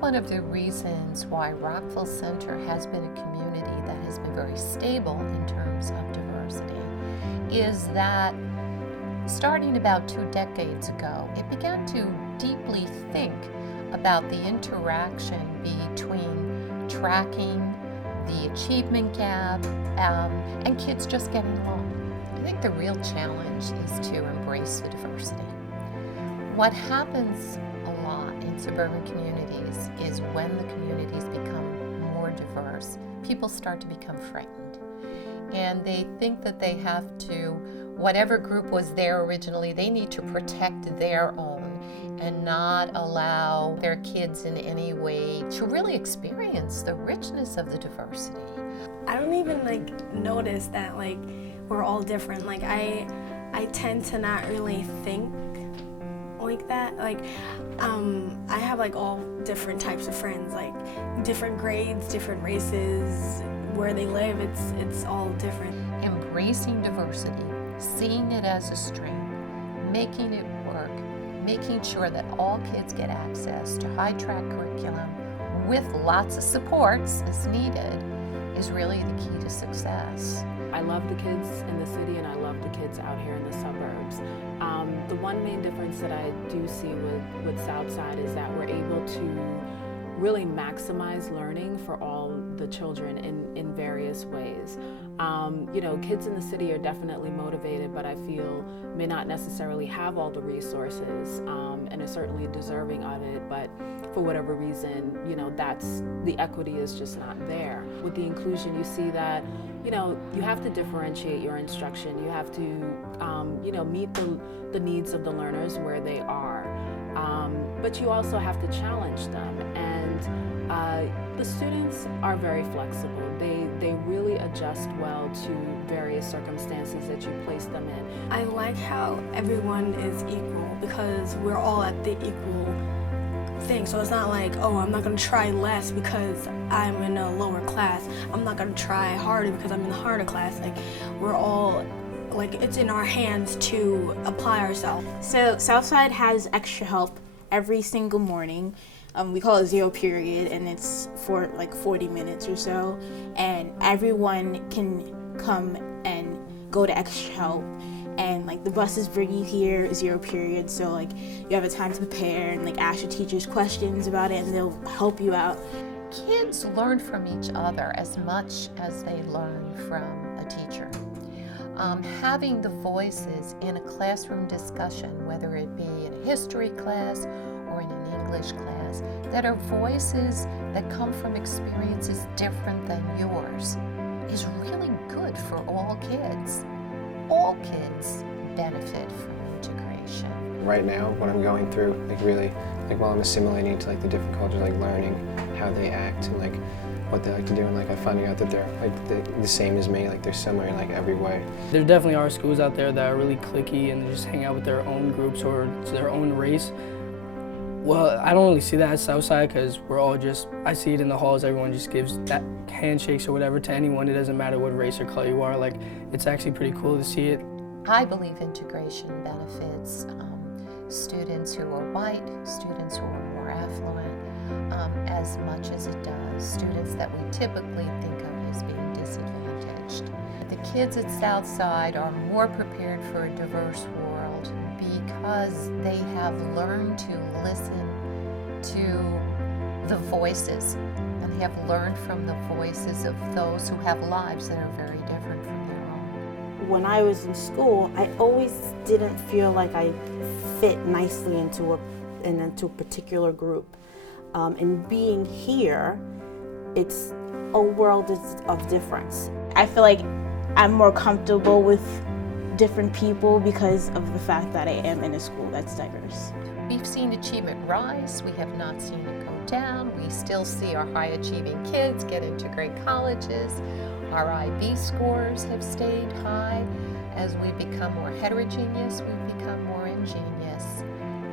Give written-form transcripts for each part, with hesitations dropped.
one of the reasons why Rockville Center has been a community that has been very stable in terms of diversity is that starting about 2 decades ago, it began to deeply think about the interaction between tracking the achievement gap and kids just getting along. I think the real challenge is to embrace the diversity. What happens a lot in suburban communities is when the communities become more diverse, people start to become frightened. And they think that they have to, whatever group was there originally, they need to protect their own and not allow their kids in any way to really experience the richness of the diversity. I don't even notice that we're all different. I tend to not really think like that. I have all different types of friends, different grades, different races, where they live, it's all different. Embracing diversity, seeing it as a strength, making it work, making sure that all kids get access to high-track curriculum with lots of supports as needed is really the key to success. I love the kids in the city and I love the kids out here in the suburbs. The one main difference that I do see with Southside is that we're able to really maximize learning for all the children in various ways. Kids in the city are definitely motivated, but I feel may not necessarily have all the resources and are certainly deserving of it, but for whatever reason, that's the equity is just not there. With the inclusion, you see that, you have to differentiate your instruction. You have to, meet the needs of the learners where they are. But you also have to challenge them. And the students are very flexible. They really adjust well to various circumstances that you place them in. I like how everyone is equal because we're all at the equal thing. So it's not I'm not going to try less because I'm in a lower class. I'm not going to try harder because I'm in a harder class. We're all it's in our hands to apply ourselves. So Southside has extra help every single morning. We call it zero period, and it's for 40 minutes or so. And everyone can come and go to extra help. And the buses bring you here zero period, so you have a time to prepare and ask your teachers questions about it, and they'll help you out. Kids learn from each other as much as they learn from a teacher. Having the voices in a classroom discussion, whether it be in a history class or in an English class, that are voices that come from experiences different than yours, is really good for all kids. All kids benefit from integration. Right now, what I'm going through, really, while I'm assimilating to the different cultures, learning how they act and what they like to do, and I'm finding out that they're the same as me, they're similar in every way. There definitely are schools out there that are really cliquey and they just hang out with their own groups or their own race. Well, I don't really see that at Southside because we're all I see it in the halls, everyone just gives that handshakes or whatever to anyone. It doesn't matter what race or color you are. It's actually pretty cool to see it. I believe integration benefits students who are white, students who are more affluent, as much as it does students that we typically think of as being disadvantaged. The kids at Southside are more prepared for a diverse world because they have learned to listen to the voices, and they have learned from the voices of those who have lives that are very different from their own. When I was in school, I always didn't feel like I fit nicely into a particular group. And being here, it's a world of difference. I feel like I'm more comfortable with different people because of the fact that I am in a school that's diverse. We've seen achievement rise, we have not seen it go down. We still see our high-achieving kids get into great colleges. Our IB scores have stayed high. As we become more heterogeneous, we become more ingenious.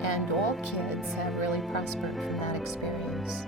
And all kids have really prospered from that experience.